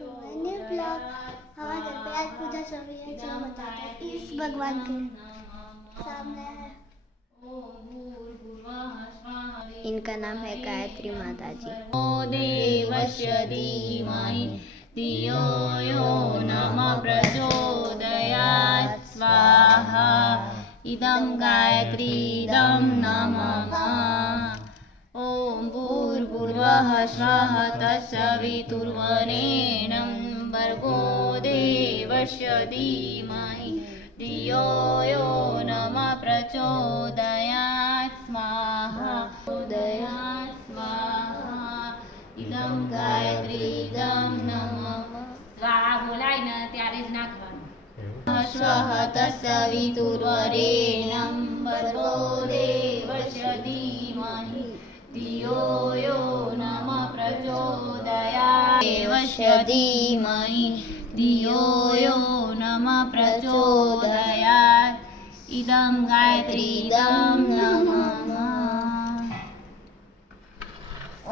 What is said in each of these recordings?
New blog. हमारे घर पे आज पूजा चल रही है, जो बताते हैं इस भगवान के सामने है। इनका नाम है गायत्री माता जी। ओ देवस्य धीमहि धियो यो नमः प्रचोदयात् स्वाहा। इदं गायत्री इदं नमः। ॐ भूर्भुवः स्वः तत्सवितुर्वरेण्यं भर्गो देवस्य धीमहि धियो यो नमः प्रचोदयात् स्वाहा। उदयात् स्वाहा। इदं गायत्री इदं नमः। स्वाहा बोलाय न त्यारे ज नाखવાનું। स्वः तत्सवितुर्वरेण्यं भर्गो देवस्य धीमहि धियो यो नमः प्रचोदयात्। देवस्य धीमहि धियो यो नमः प्रचोदयात्। इदं गायत्री इदं नमः।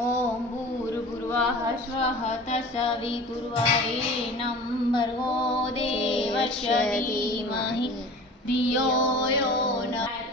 ॐ भूर्भुवः स्वः तत्सवितुर्वरेण्यं भर्गो देवस्य धीमहि धियो यो नमः।